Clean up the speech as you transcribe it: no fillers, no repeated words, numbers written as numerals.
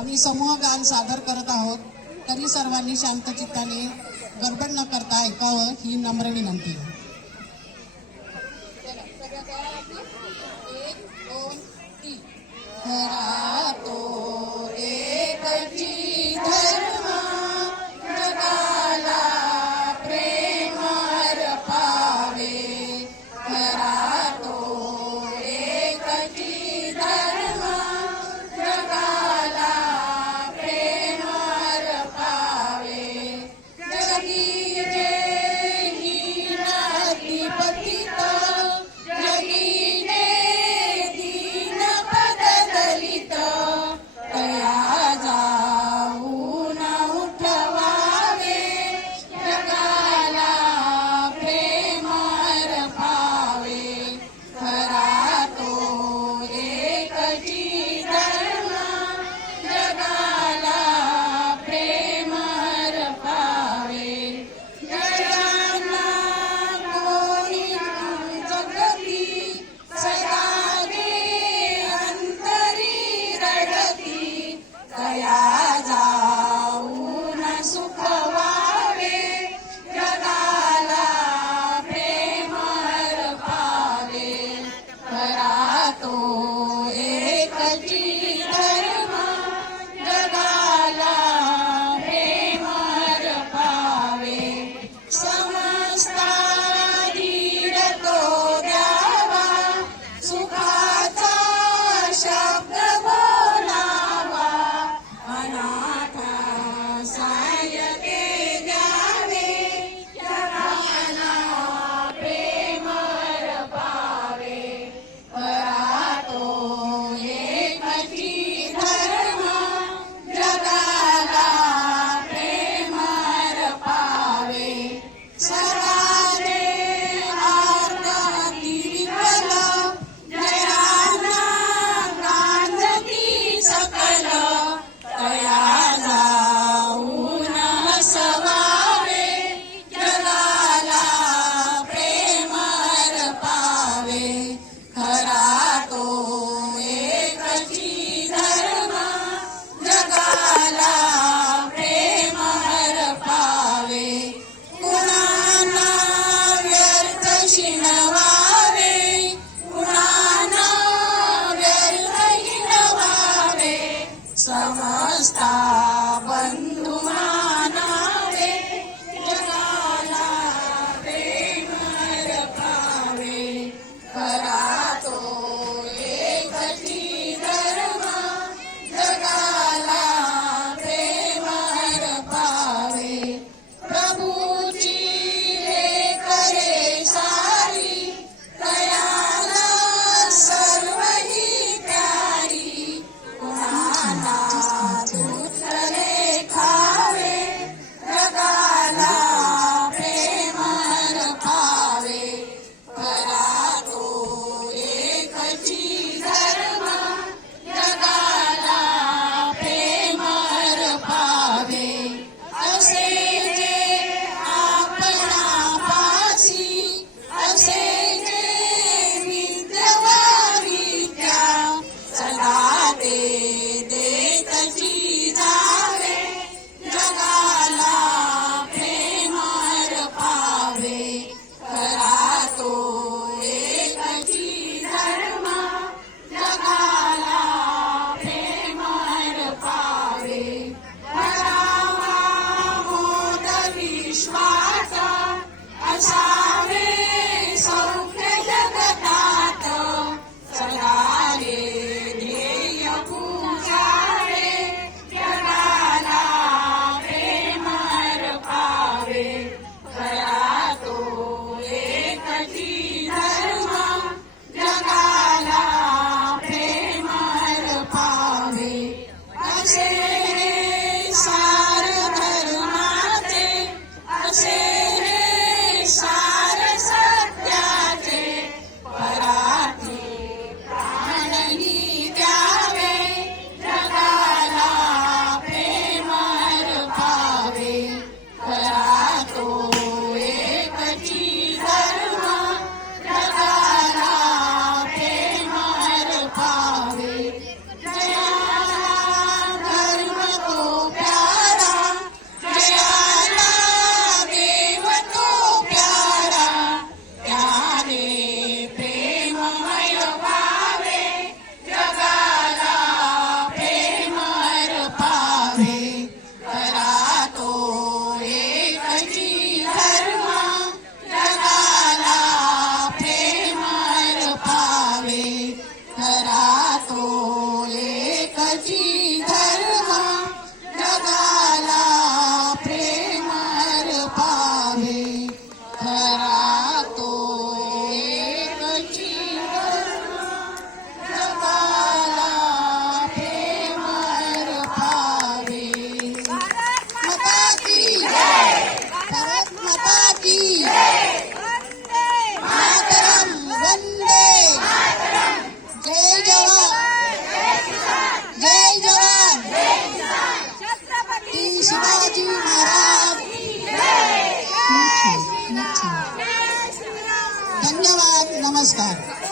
आम्ही समूह गान सादर करत आहोत, तरी सर्वांनी शांत चित्ताने गडबड न करता ऐकावं ही नम्र विनंती. खरा तो एकची धर्म जगाला प्रेम अर्पावे. खरा तो एकची धर्म जगाला प्रेम अर्पावे. जगी जे हीन अति पतित, जगीने दीन पद दलित, तया जाऊन उठवावे. जगाला प्रेम अर्पावे. खरा तो एकची धर्म जगाला प्रेम अर्पावे. जगाला कोणी जगती सदा दे अंतरी रडती, तया जाऊन सुखवावे. जगाला प्रेम अर्पावे. खरा तो एकची धर्म जगाला प्रेम अर्पावे. समस्ता धीर तो द्यावा, सुखाचा शब्द बोलावा. अनाथा सायके द्यावे. जगाला प्रेम अर्पावे. खरा तो एकची धर्म जगाला प्रेम अर्पावे. सर्वांचे आर्ती विकल, जयाना गांजती सकल, तया जाऊन हसवावे. जगाला प्रेम अर्पावे. खरा तो एकची धर्म जगाला प्रेम अर्पावे. कुणाना व्यर्थ शिणवावे, कुणाना व्यर्थ हिणवावे. समस्ता बंधू मानावे. जगाला प्रेम अर्पावे. खरा तो एकची धर्म जगाला प्रेम अर्पावे. प्रभूची लेक रे सारी, तयाला सर्व ही प्यारी. कुणाला दूत लेखावे. जगाला प्रेम अर्पावे. खरा तो एकची धर्म जगाला प्रेम अर्पावे. असे जे आपणापासी, असे जे विद्यवारित्या, सदा ते देतची जावे. जगाला प्रेम अर्पावे. खरा तो एकची धर्म जगाला प्रेम अर्पावे. करावा मोद विश्वात, असावे सौख्य जगतात. सदा रे ध्येय पूजावे. जगाला प्रेम अर्पावे. खरा तो एकची धर्म जगाला प्रेम अर्पावे. असे सार धर्माचे, असे हे सार सत्याचे, पराठी प्राणही द्यावे. जगाला प्रेम अर्पावे. खरा तो एकची धर्म जगाला प्रेम अर्पावे. जया शिवाजी महाराज. धन्यवाद. नमस्कार.